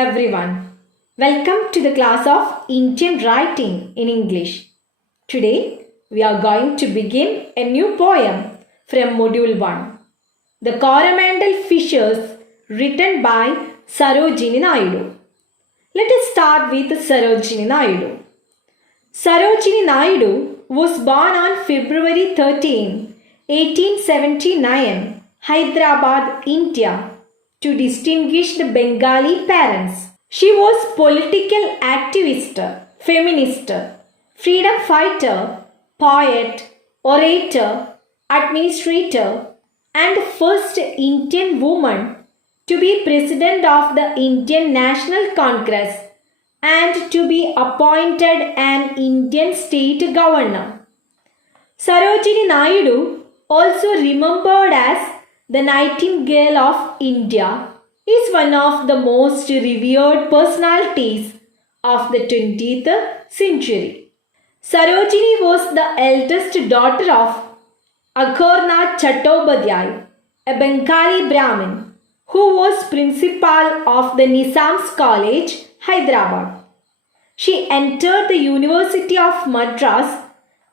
everyone. Welcome to the class of Indian Writing in English. Today we are going to begin a new poem from Module 1, The Coromandel Fishers, written by Sarojini Naidu. Let us start with Sarojini Naidu. Sarojini Naidu was born on February 13, 1879, Hyderabad, India, to distinguished Bengali parents. She was political activist, feminist, freedom fighter, poet, orator, administrator, and first Indian woman to be president of the Indian National Congress and to be appointed an Indian state governor. Sarojini Naidu, also remembered as the Nightingale of India, is one of the most revered personalities of the 20th century. Sarojini was the eldest daughter of Aghornath Chattopadhyay, a Bengali Brahmin, who was principal of the Nizam's College, Hyderabad. She entered the University of Madras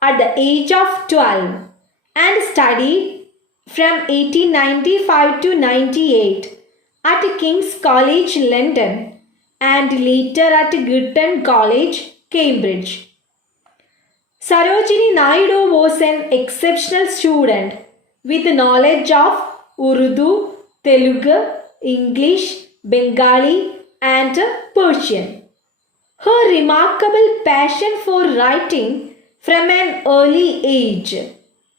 at the age of 12 and studied from 1895 to 98 at King's College, London, and later at Girton College, Cambridge. Sarojini Naidu was an exceptional student with knowledge of Urdu, Telugu, English, Bengali, and Persian. Her remarkable passion for writing from an early age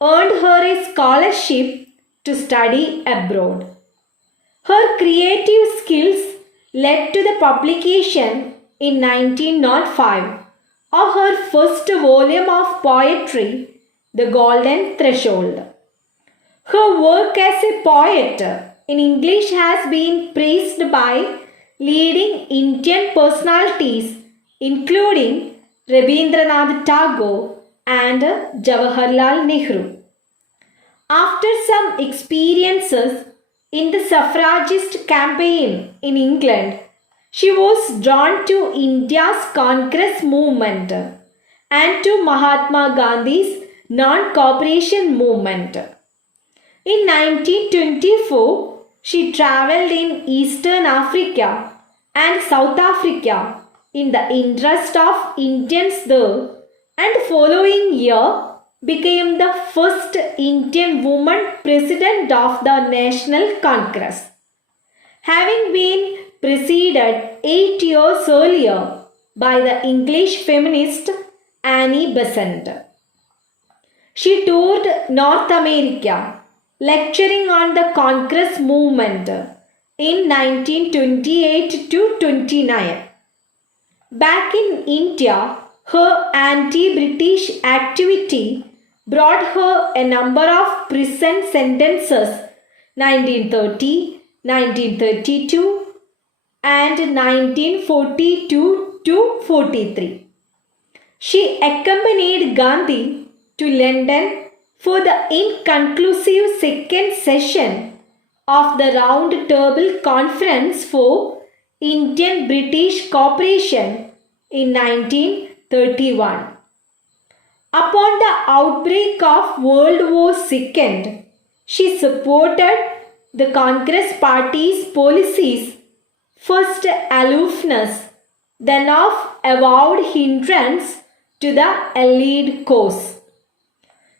earned her a scholarship to study abroad. Her creative skills led to the publication in 1905 of her first volume of poetry, The Golden Threshold. Her work as a poet in English has been praised by leading Indian personalities including Rabindranath Tagore and Jawaharlal Nehru. After some experiences in the suffragist campaign in England, she was drawn to India's Congress movement and to Mahatma Gandhi's non-cooperation movement. In 1924, she travelled in Eastern Africa and South Africa in the interest of Indians there, and following year became the first Indian woman president of the National Congress, having been preceded 8 years earlier by the English feminist Annie Besant. She toured North America, lecturing on the Congress movement in 1928 to 29. Back in India, her anti-British activity brought her a number of prison sentences 1930, 1932 and 1942 to 43. She accompanied Gandhi to London for the inconclusive second session of the Round Table Conference for Indian-British Cooperation in 1931. Upon the outbreak of World War II, she supported the Congress Party's policies, first aloofness, then of avowed hindrance to the Allied cause.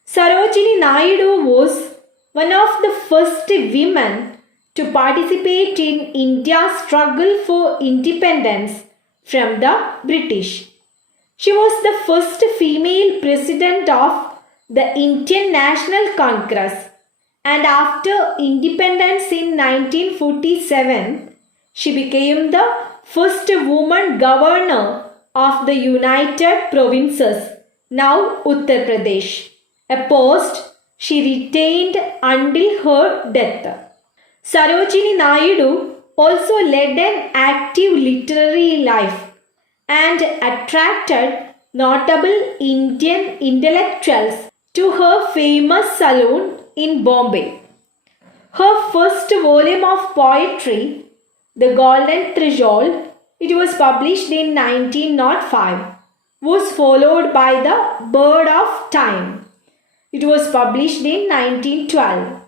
Sarojini Naidu was one of the first women to participate in India's struggle for independence from the British. She was the first female president of the Indian National Congress, and after independence in 1947, she became the first woman governor of the United Provinces, now Uttar Pradesh, a post she retained until her death. Sarojini Naidu also led an active literary life and attracted notable Indian intellectuals to her famous salon in Bombay. Her first volume of poetry, The Golden Threshold, It was published in 1905. Was followed by The Bird of Time. It was published in 1912.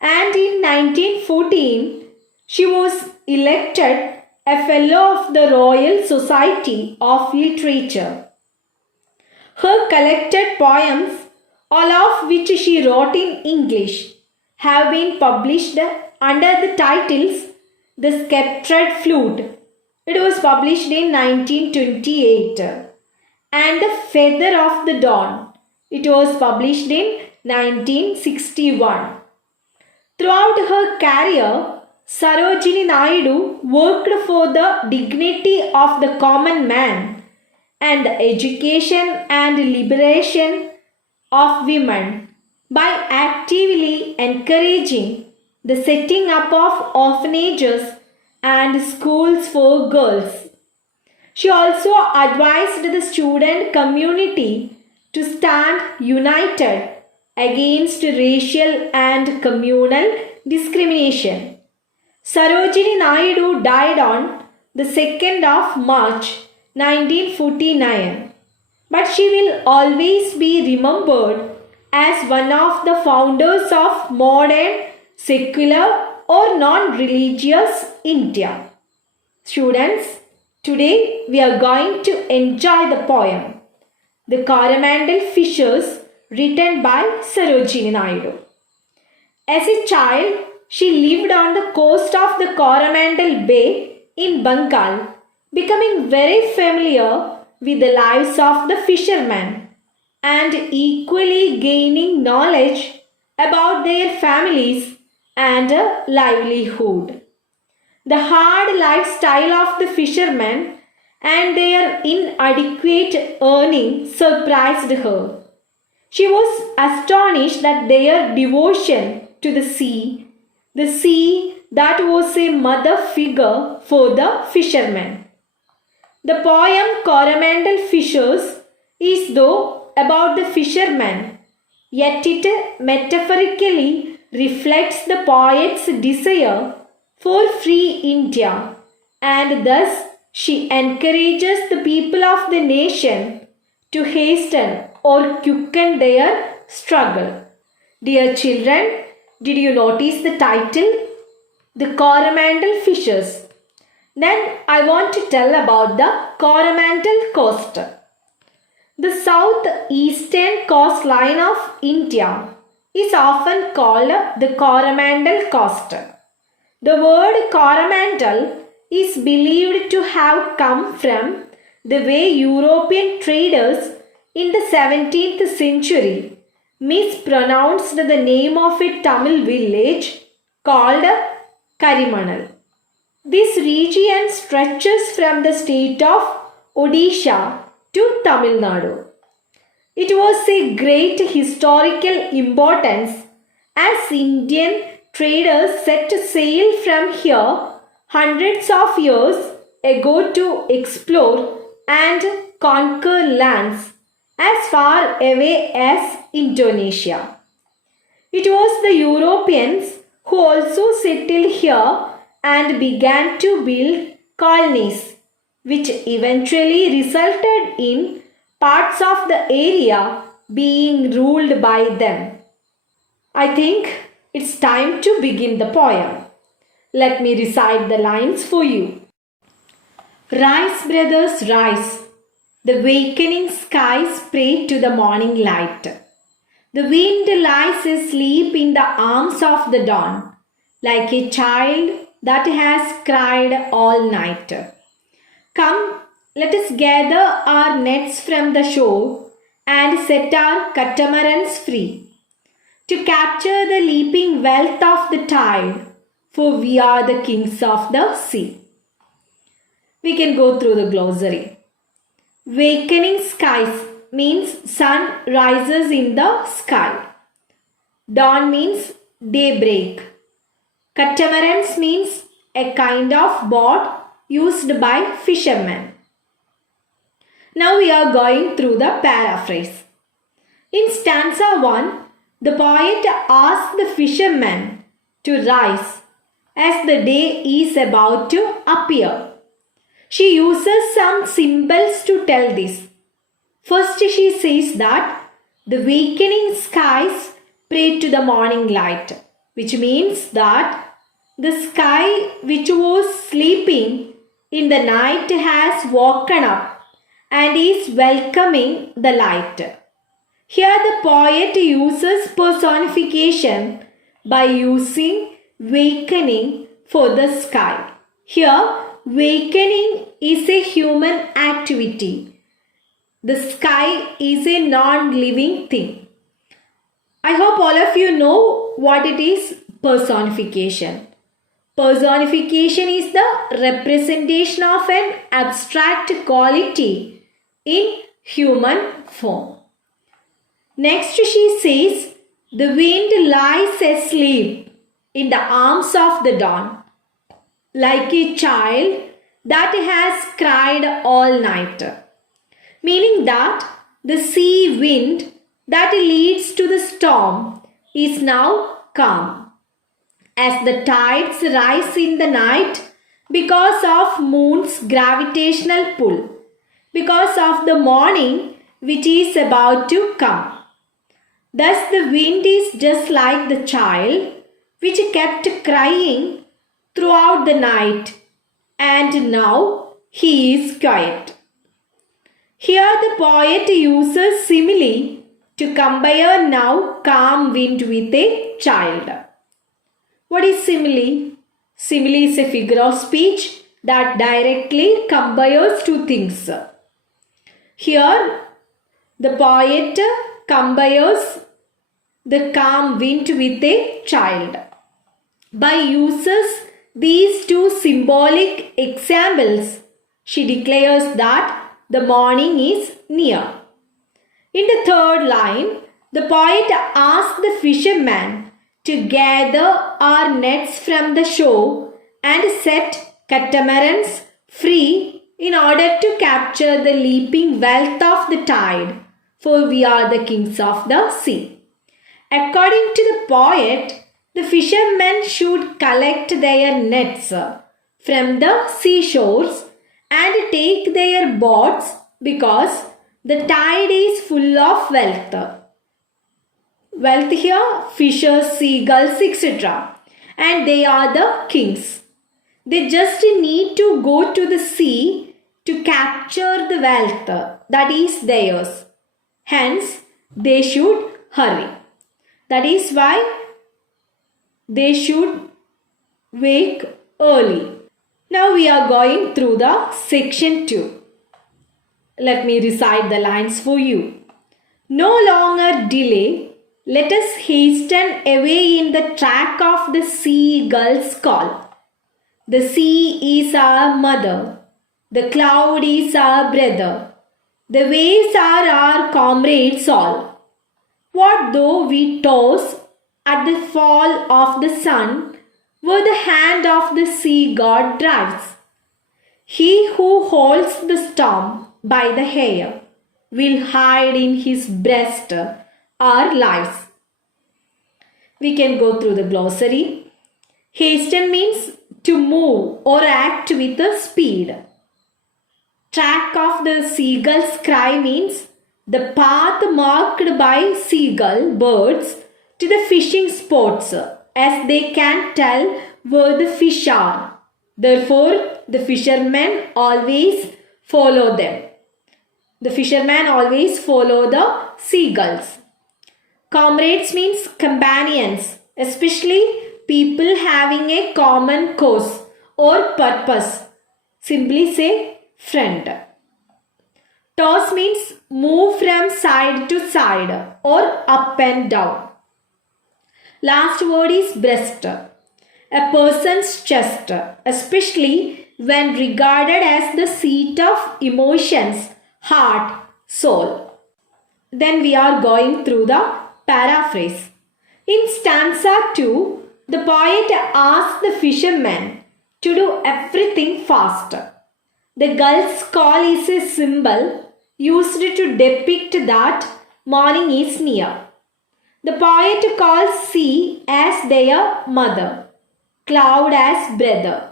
And in 1914, she was elected a Fellow of the Royal Society of Literature. Her collected poems, all of which she wrote in English, have been published under the titles The Sceptred Flute. It was published in 1928. And The Feather of the Dawn. It was published in 1961. Throughout her career, Sarojini Naidu worked for the dignity of the common man and the education and liberation of women by actively encouraging the setting up of orphanages and schools for girls. She also advised the student community to stand united against racial and communal discrimination. Sarojini Naidu died on the 2nd of March 1949, but she will always be remembered as one of the founders of modern, secular or non-religious India. Students, today we are going to enjoy the poem The Coromandel Fishers, written by Sarojini Naidu. As a child, she lived on the coast of the Coromandel Bay in Bengal, becoming very familiar with the lives of the fishermen and equally gaining knowledge about their families and livelihood. The hard lifestyle of the fishermen and their inadequate earning surprised her. She was astonished at their devotion to the sea that was a mother figure for the fishermen. The poem Coromandel Fishers is though about the fishermen, yet it metaphorically reflects the poet's desire for free India, and thus she encourages the people of the nation to hasten or quicken their struggle. Dear children, did you notice the title? The Coromandel Fishers. Then I want to tell about the Coromandel Coast. The southeastern coastline of India is often called the Coromandel Coast. The word Coromandel is believed to have come from the way European traders in the 17th century mispronounced the name of a Tamil village called Karimanal. This region stretches from the state of Odisha to Tamil Nadu. It was a great historical importance as Indian traders set sail from here hundreds of years ago to explore and conquer lands as far away as Indonesia. It was the Europeans who also settled here and began to build colonies, which eventually resulted in parts of the area being ruled by them. I think it's time to begin the poem. Let me recite the lines for you. Rise, brothers, rise. The wakening skies pray to the morning light. The wind lies asleep in the arms of the dawn, like a child that has cried all night. Come, let us gather our nets from the shore and set our catamarans free, to capture the leaping wealth of the tide, for we are the kings of the sea. We can go through the glossary. Wakening skies means sun rises in the sky. Dawn means daybreak. Catamarans means a kind of boat used by fishermen. Now we are going through the paraphrase. In stanza 1, the poet asks the fishermen to rise as the day is about to appear. She uses some symbols to tell this. First, she says that the wakening skies pray to the morning light, which means that the sky which was sleeping in the night has woken up and is welcoming the light. Here the poet uses personification by using wakening for the sky. Here, wakening is a human activity. The sky is a non-living thing. I hope all of you know what it is personification. Personification is the representation of an abstract quality in human form. Next she says, the wind lies asleep in the arms of the dawn, like a child that has cried all night. Meaning that the sea wind that leads to the storm is now calm. As the tides rise in the night because of moon's gravitational pull, because of the morning which is about to come. Thus the wind is just like the child which kept crying throughout the night, and now he is quiet. Here the poet uses simile to compare now calm wind with a child. What is simile? Simile is a figure of speech that directly compares two things. Here the poet compares the calm wind with a child. By uses these two symbolic examples, she declares that the morning is near. In the third line, the poet asks the fisherman to gather our nets from the shore and set catamarans free in order to capture the leaping wealth of the tide, for we are the kings of the sea. According to the poet, the fishermen should collect their nets from the seashores and take their boats because the tide is full of wealth. Wealth here, fishes, seagulls, etc. And they are the kings. They just need to go to the sea to capture the wealth that is theirs. Hence, they should hurry. That is why they should wake early. Now we are going through the section 2. Let me recite the lines for you. No longer delay. Let us hasten away in the track of the seagull's call. The sea is our mother. The cloud is our brother. The waves are our comrades all. What though we toss at the fall of the sun, where the hand of the sea god drives? He who holds the storm by the hair will hide in his breast our lives. We can go through the glossary. Hasten means to move or act with a speed. Track of the seagull's cry means the path marked by seagull birds to the fishing spots, as they can tell where the fish are. Therefore, the fishermen always follow them. The fishermen always follow the seagulls. Comrades means companions, especially people having a common cause or purpose. Simply say friend. Toss means move from side to side or up and down. Last word is breast. A person's chest, especially when regarded as the seat of emotions, heart, soul. Then we are going through the paraphrase. In stanza 2, the poet asks the fisherman to do everything fast. The gull's call is a symbol used to depict that morning is near. The poet calls sea as their mother, cloud as brother,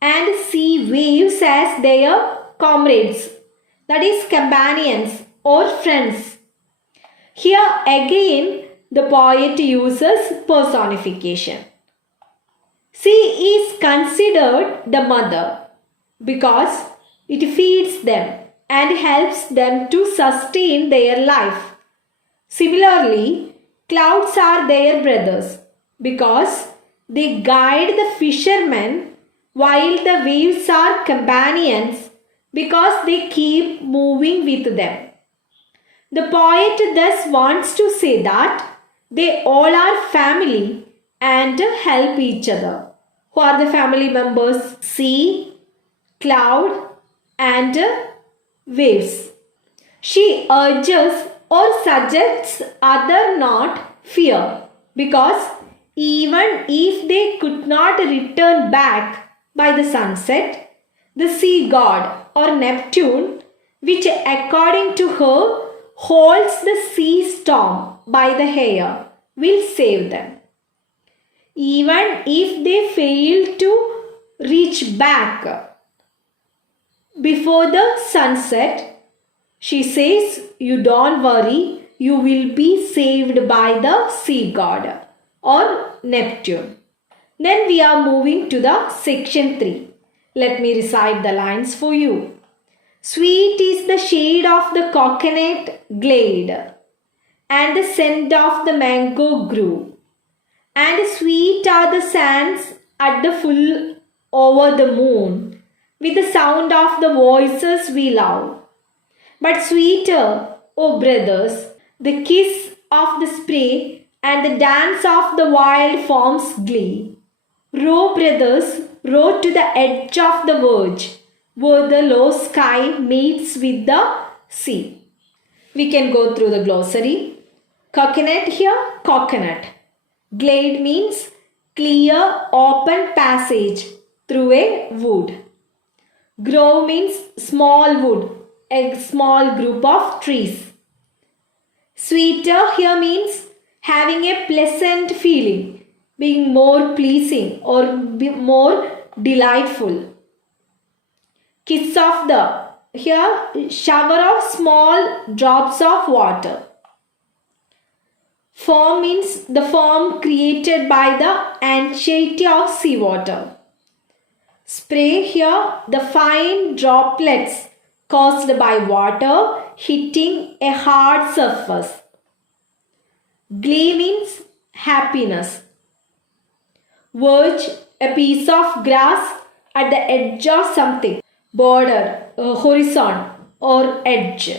and see waves as their comrades, that is, companions or friends. Here again, the poet uses personification. Sea is considered the mother because it feeds them and helps them to sustain their life. Similarly, clouds are their brothers because they guide the fishermen, while the waves are companions because they keep moving with them. The poet thus wants to say that they all are family and help each other. Who are the family members? Sea, cloud, and waves. She urges or suggests other not fear, because even if they could not return back by the sunset, the sea god or Neptune, which according to her holds the sea storm by the hair, will save them. Even if they fail to reach back before the sunset, she says, you don't worry, you will be saved by the sea god or Neptune. Then we are moving to the section 3. Let me recite the lines for you. Sweet is the shade of the coconut glade, and the scent of the mango grove, and sweet are the sands at the full over the moon, with the sound of the voices we love. But sweeter, O brothers, the kiss of the spray and the dance of the wild form's glee. Row, brothers, row to the edge of the verge, where the low sky meets with the sea. We can go through the glossary. Coconut here, coconut. Glade means clear, open passage through a wood. Grove means small wood, a small group of trees. Sweeter here means having a pleasant feeling, being more pleasing or more delightful. Kiss of the, here shower of small drops of water. Foam means the foam created by the anxiety of seawater. Spray here the fine droplets caused by water hitting a hard surface. Glee means happiness. Verge, a piece of grass at the edge of something. Border, horizon or edge.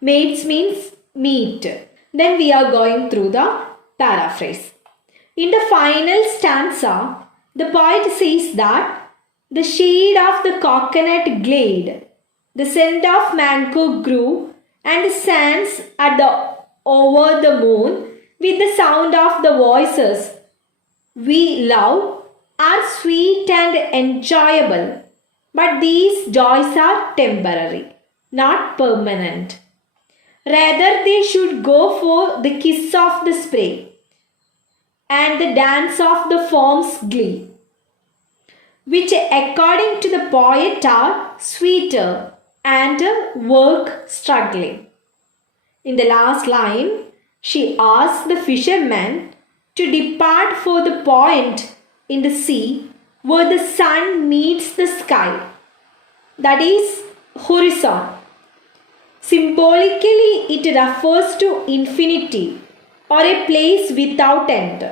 Mates means meet. Then we are going through the paraphrase. In the final stanza, the poet says that the shade of the coconut glade, the scent of mango grove, and the sands at the over the moon, with the sound of the voices we love, are sweet and enjoyable. But these joys are temporary, not permanent. Rather, they should go for the kiss of the spray and the dance of the foam's glee, which according to the poet are sweeter and work struggling. In the last line, she asks the fisherman to depart for the point in the sea where the sun meets the sky, that is horizon. Symbolically, it refers to infinity or a place without end.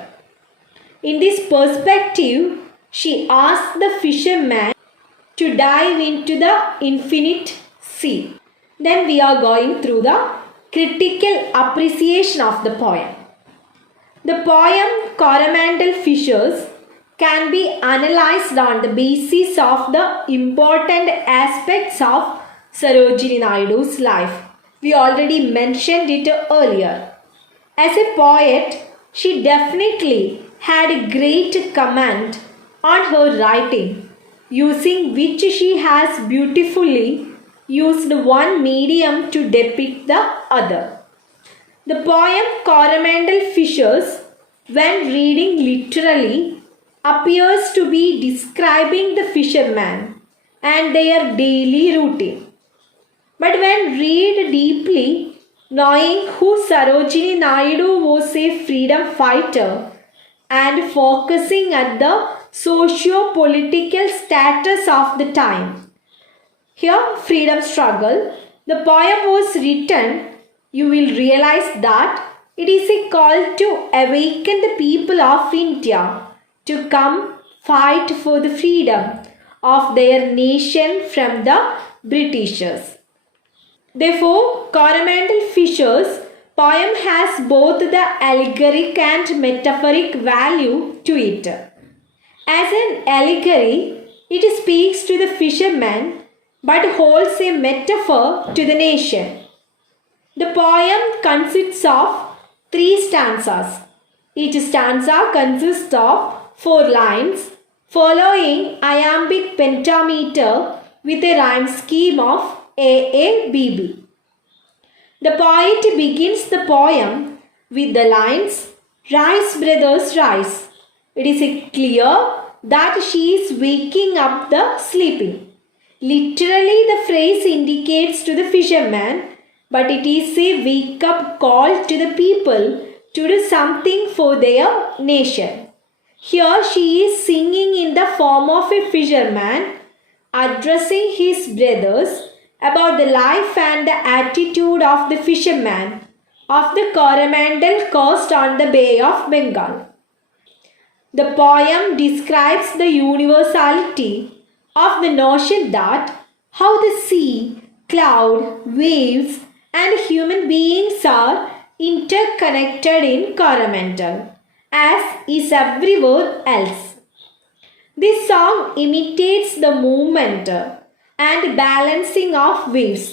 In this perspective, she asks the fisherman to dive into the infinite sea. Then we are going through the critical appreciation of the poem. The poem Coromandel Fishes can be analyzed on the basis of the important aspects of Sarojini Naidu's life. We already mentioned it earlier. As a poet, she definitely had a great command on her writing, using which she has beautifully used one medium to depict the other. The poem Coromandel Fishes, when reading literally, appears to be describing the fishermen and their daily routine. But when read deeply, knowing who Sarojini Naidu was a freedom fighter and focusing at the socio-political status of the time, here freedom struggle, the poem was written, you will realize that it is a call to awaken the people of India to come fight for the freedom of their nation from the Britishers. Therefore, Coromandel Fisher's poem has both the allegoric and metaphoric value to it. As an allegory, it speaks to the fisherman but holds a metaphor to the nation. The poem consists of 3 stanzas. Each stanza consists of 4 lines following iambic pentameter with a rhyme scheme of AABB. The poet begins the poem with the lines, "Rise, brothers, rise." It is clear that she is waking up the sleeping. Literally, the phrase indicates to the fisherman, but it is a wake-up call to the people to do something for their nation. Here she is singing in the form of a fisherman, addressing his brothers about the life and the attitude of the fisherman of the Coromandel coast on the Bay of Bengal. The poem describes the universality of the notion that how the sea, cloud, waves and human beings are interconnected in Coromandel, as is everywhere else. This song imitates the movement and balancing of waves,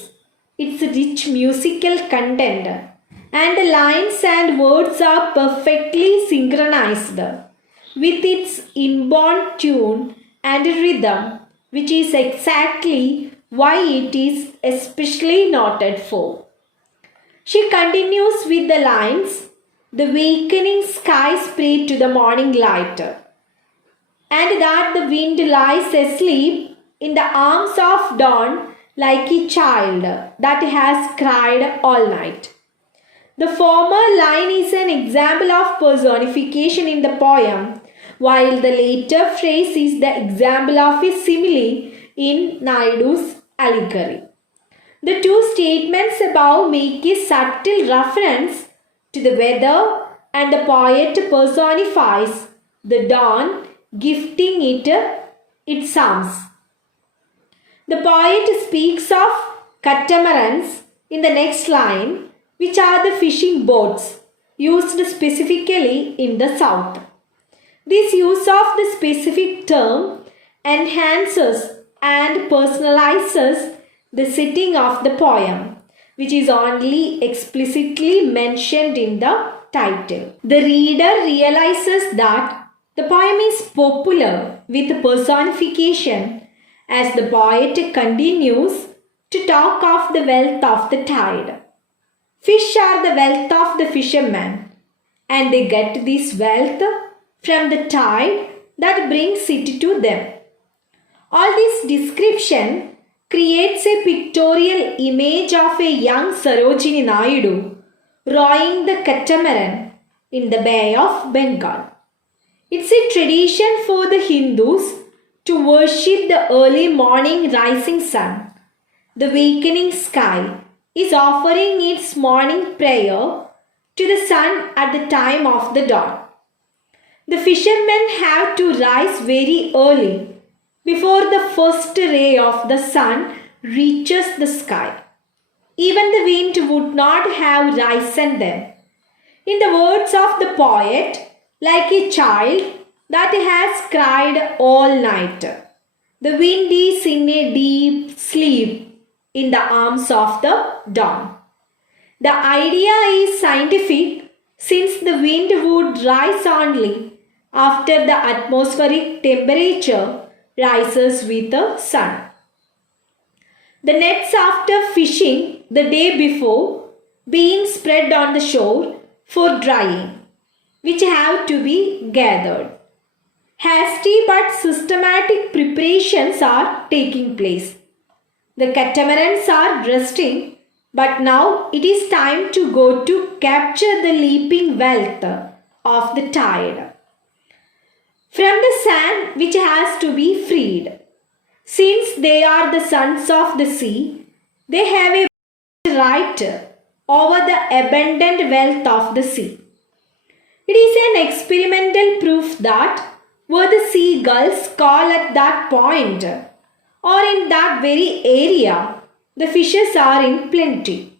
its rich musical content, and the lines and words are perfectly synchronized with its inborn tune and rhythm, which is exactly why it is especially noted for. She continues with the lines, "The wakening skies pray to the morning light, and that the wind lies asleep in the arms of dawn like a child that has cried all night." The former line is an example of personification in the poem, while the later phrase is the example of a simile in Naidu's allegory. The 2 statements above make a subtle reference to the weather, and the poet personifies the dawn, gifting it its arms. The poet speaks of catamarans in the next line, which are the fishing boats used specifically in the south. This use of the specific term enhances and personalizes the setting of the poem, which is only explicitly mentioned in the title. The reader realizes that the poem is popular with personification as the poet continues to talk of the wealth of the tide. Fish are the wealth of the fishermen, and they get this wealth from the tide that brings it to them. All this description creates a pictorial image of a young Sarojini Naidu rowing the catamaran in the Bay of Bengal. It's a tradition for the Hindus to worship the early morning rising sun. The wakening sky is offering its morning prayer to the sun at the time of the dawn. The fishermen have to rise very early before the first ray of the sun reaches the sky. Even the wind would not have risen them. In the words of the poet, like a child that has cried all night, the wind is in a deep sleep in the arms of the dawn. The idea is scientific since the wind would rise only after the atmospheric temperature rises with the sun. The nets after fishing the day before being spread on the shore for drying, which have to be gathered. Hasty but systematic preparations are taking place. The catamarans are resting, but now it is time to go to capture the leaping wealth of the tide from the sand which has to be freed. Since they are the sons of the sea, they have a right over the abundant wealth of the sea. It is an experimental proof that were the seagulls call at that point or in that very area, the fishes are in plenty.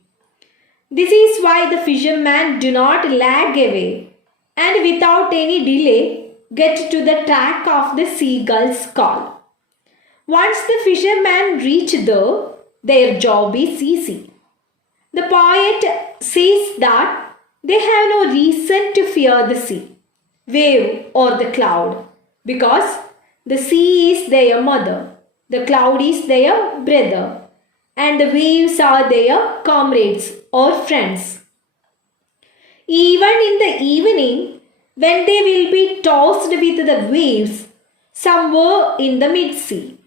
This is why the fishermen do not lag away and without any delay get to the track of the seagull's call. Once the fishermen reach there, their job is easy. The poet says that they have no reason to fear the sea, wave, or the cloud, because the sea is their mother, the cloud is their brother, and the waves are their comrades or friends. Even in the evening, when they will be tossed with the waves somewhere in the mid-sea,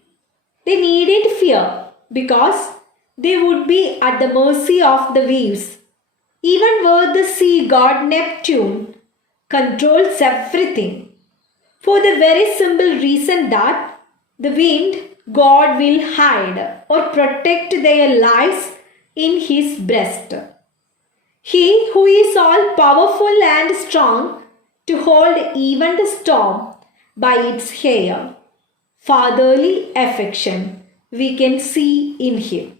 they needn't fear because they would be at the mercy of the waves. Even where the sea god Neptune controls everything, for the very simple reason that the wind god will hide or protect their lives in his breast. He who is all powerful and strong to hold even the storm by its hair. Fatherly affection we can see in him.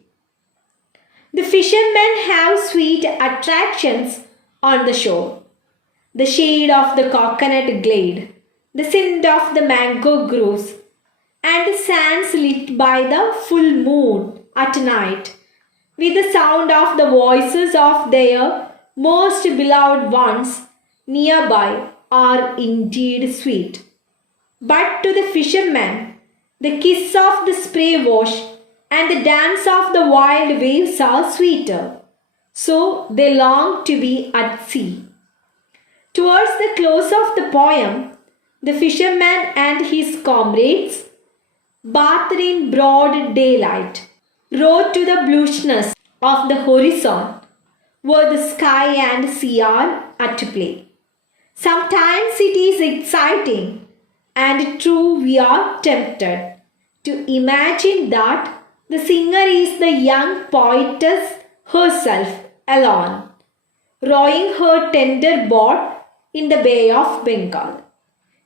The fishermen have sweet attractions on the shore. The shade of the coconut glade, the scent of the mango groves, and the sands lit by the full moon at night, with the sound of the voices of their most beloved ones nearby, are indeed sweet. But to the fishermen, the kiss of the spray wash and the dance of the wild waves are sweeter. So they long to be at sea. Towards the close of the poem, the fisherman and his comrades, bathed in broad daylight, rode to the blueness of the horizon, where the sky and sea are at play. Sometimes it is exciting and true we are tempted to imagine that the singer is the young poetess herself alone, rowing her tender boat in the Bay of Bengal.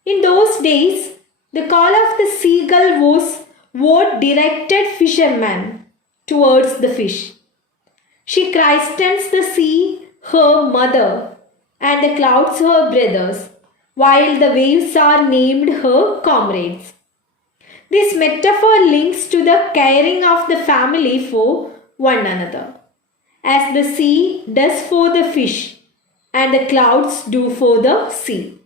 In those days, the call of the seagull was what directed fishermen towards the fish. She christens the sea her mother and the clouds her brothers, while the waves are named her comrades. This metaphor links to the caring of the family for one another, as the sea does for the fish and the clouds do for the sea.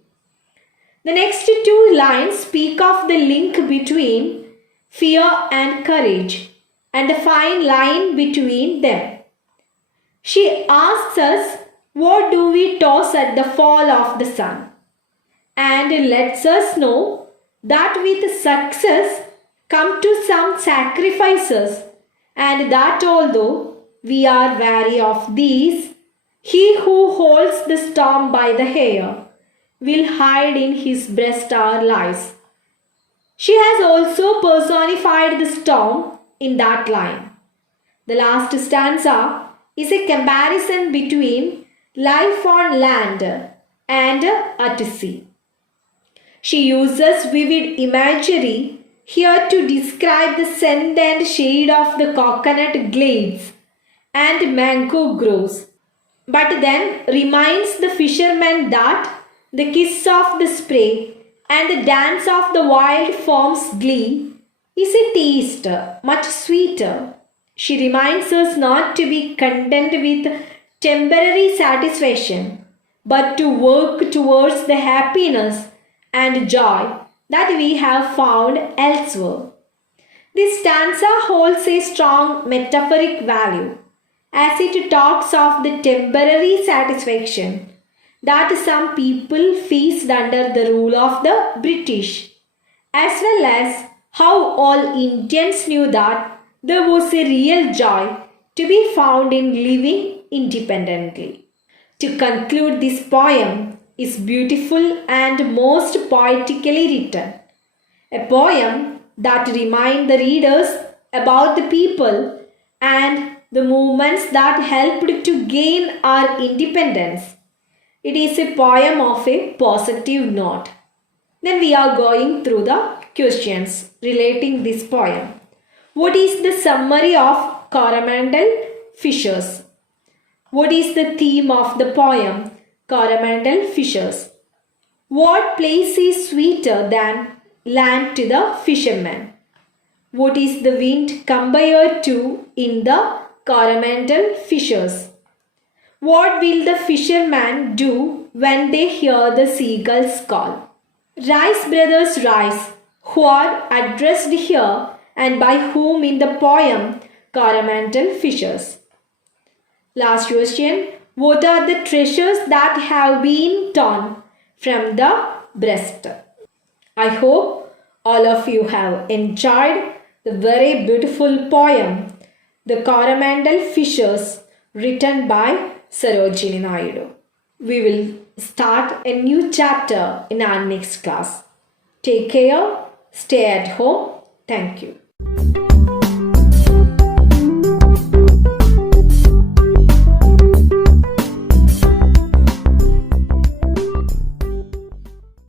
The next two lines speak of the link between fear and courage and the fine line between them. She asks us, what do we toss at the fall of the sun? And lets us know that with success come to some sacrifices, and that although we are wary of these, he who holds the storm by the hair will hide in his breast our lives. She has also personified the storm in that line. The last stanza is a comparison between life on land and at sea. She uses vivid imagery here to describe the scent and shade of the coconut glades and mango groves, but then reminds the fishermen that the kiss of the spray and the dance of the wild form's glee is a taste much sweeter. She reminds us not to be content with temporary satisfaction, but to work towards the happiness and joy that we have found elsewhere. This stanza holds a strong metaphoric value as it talks of the temporary satisfaction that some people faced under the rule of the British, as well as how all Indians knew that there was a real joy to be found in living independently. To conclude, this poem is beautiful and most poetically written. A poem that reminds the readers about the people and the movements that helped to gain our independence. It is a poem of a positive note. Then we are going through the questions relating this poem. What is the summary of Coromandel Fishers? What is the theme of the poem Coromandel Fishers? What place is sweeter than land to the fisherman? What is the wind compared to in the Coromandel Fishers? What will the fisherman do when they hear the seagulls call? Rise, brothers, rise, who are addressed here and by whom in the poem Coromandel Fishers. Last question. What are the treasures that have been torn from the breast? I hope all of you have enjoyed the very beautiful poem, The Coromandel Fishers, written by Sarojini Naidu. We will start a new chapter in our next class. Take care, stay at home. Thank you.